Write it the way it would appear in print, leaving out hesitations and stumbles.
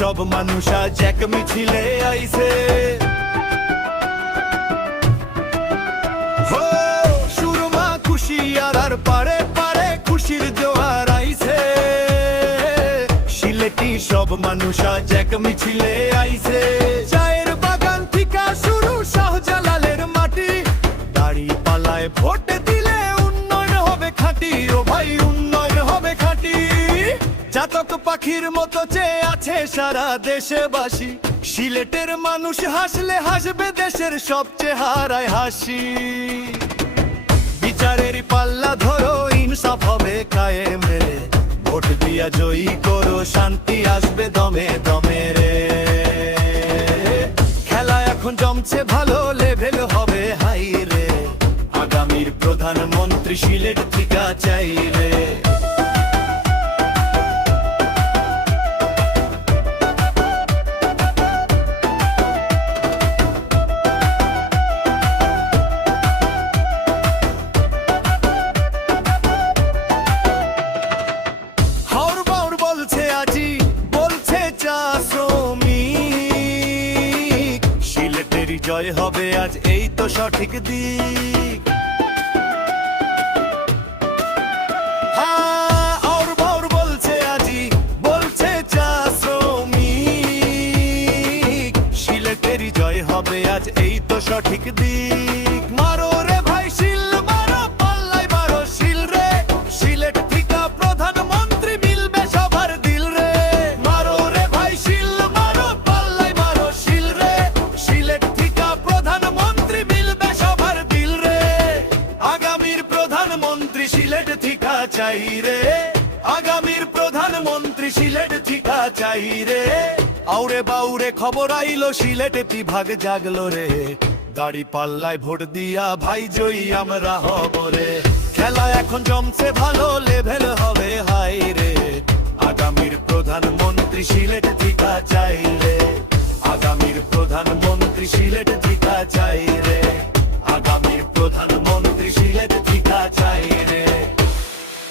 সব মানুষ আজ এক মিছিলে আইছে। হো সুরমা খুশিয়ার আর পারে পারে খুশির জোয়ার আইছে। সিলেটি সব মানুষ আজ এক মিছিলে আইছে। চায়ের বাগান থেকে শুরু শাহজালালের মাটি, দাড়ি পালায় ভোট দিলে উন্নয়ন হবে খাঁটি। ও ভাই উন্নয়ন হবে খাঁটি। চাতক পাখির মতো চেয়ে আছে সারা দেশবাসী। সিলেটের মানুষ হাসলে হাসবে দেশের সব চেহারায় হাসি। বিচারের পাল্লা ধরো ইনসাফ হবে কায়েম রে। ভোট দিয়া জয়ী করো শান্তি আসবে দমে দমে রে। খেলা এখন জমছে ভালো লেভেল হবে হাই রে। আগামীর প্রধানমন্ত্রী সিলেট থেকে চাই রে। জয় হবে আজ এই তো সঠিক দিক। আর বর বলছে আজি বলছে চা শ্রমিক। সিলেটেরই জয় হবে আজ এই তো সঠিক দিক। মারো রে ভাই শিল মারো পাল্লাই মারো শিল রে। সিলেট থেকে প্রধানমন্ত্রী মিলবে সবার দিল রে। মারো রে ভাই শিল মারো পাল্লাই মারো শিল রে। সিলেট প্রধানমন্ত্রী মিলবে সবার দিল রে। আগামীর প্রধানমন্ত্রী সিলেট থেকে চাই রে। আগামীর প্রধানমন্ত্রী সিলেট থেকে চাই রে। আউরে বাউরে খবর আইলো সিলেট বিভাগ জাগলো রে। দাড়ি পাল্লায় ভোট দিয়া ভাই জয়ী আমরা হব রে। খেলা এখন জমছে ভালো লেভেল হবে হাই রে। আগামীর প্রধানমন্ত্রী সিলেট থেকে চাই রে। আগামীর প্রধানমন্ত্রী সিলেট